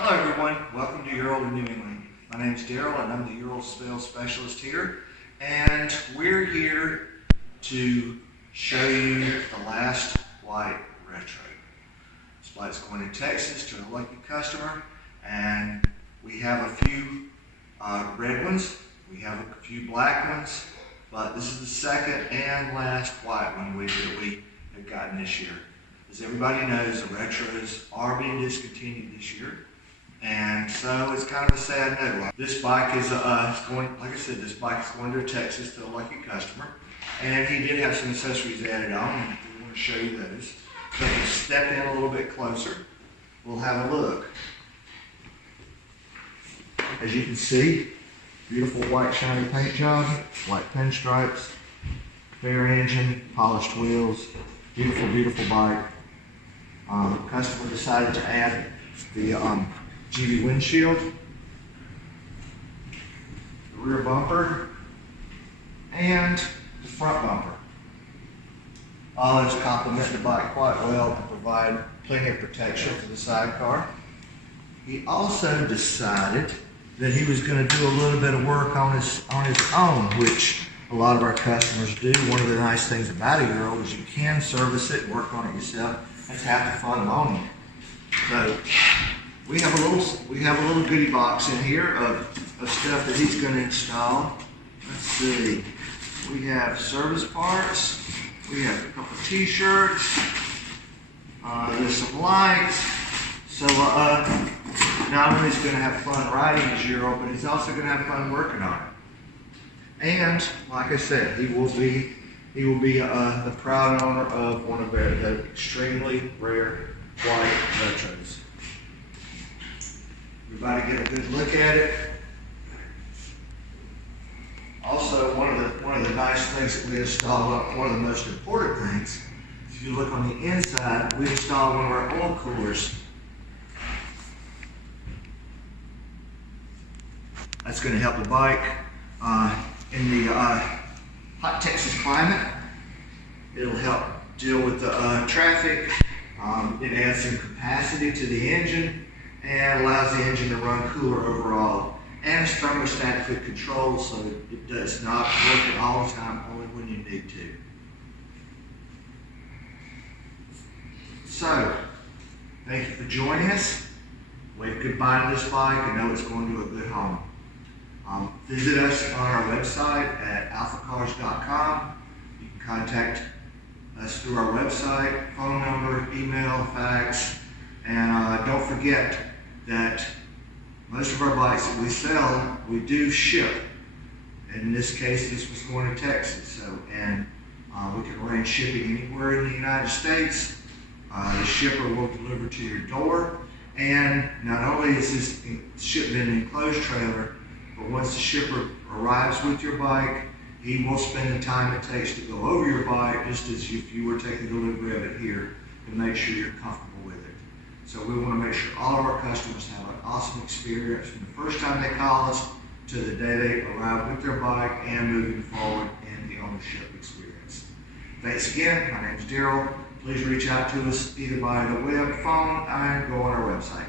Hello everyone, welcome to Ural in New England. My name is Daryl and I'm the Ural sales specialist here. And we're here to show you the last white retro. This white's going to Texas to a lucky customer, and we have a few red ones, we have a few black ones, but this is the second and last white one that we have gotten this year. As everybody knows, the retros are being discontinued this year. And so it's kind of a sad note. This bike is going, like I said, this bike is going to Texas to a lucky customer. And he did have some accessories added on, and we want to show you those. So if you step in a little bit closer, we'll have a look. As you can see, beautiful white shiny paint job, white pinstripes, fair engine, polished wheels, beautiful, beautiful bike. The customer decided to add the Givi windshield, the rear bumper, and the front bumper. All those complement the bike quite well and provide plenty of protection for the sidecar. He also decided that he was going to do a little bit of work on his own, which a lot of our customers do. One of the nice things about a Ural is you can service it, work on it yourself. That's half the fun of owning it. So we have a little goodie box in here of stuff that he's going to install. Let's see. We have service parts. We have a couple of t-shirts. There's some lights. So not only is he going to have fun riding his Ural, but he's also going to have fun working on it. And like I said, he will be the proud owner of one of the extremely rare white retros. Everybody get a good look at it. Also, one of the nice things that we installed, one of the most important things, if you look on the inside, we installed one of our oil coolers. That's going to help the bike in the hot Texas climate. It'll help deal with the traffic. It adds some capacity to the engine and allows the engine to run cooler overall. And it's thermostatically controlled, so it does not work it all the time, only when you need to. So, thank you for joining us. Wave goodbye to this bike and know it's going to a good home. Visit us on our website at AlphaCars.com. You can contact us through our website, phone number, email, fax, and don't forget that most of our bikes that we sell, we do ship. And in this case, this was going to Texas, and we can arrange shipping anywhere in the United States. The shipper will deliver to your door, and not only is this shipped in an enclosed trailer, but once the shipper arrives with your bike, he will spend the time it takes to go over your bike, just as if you were taking delivery of it here, to make sure you're comfortable with it. So we want to make sure all of our customers have an awesome experience from the first time they call us to the day they arrive with their bike and moving forward in the ownership experience. Thanks again. My name is Daryl. Please reach out to us either by the web, phone, and go on our website.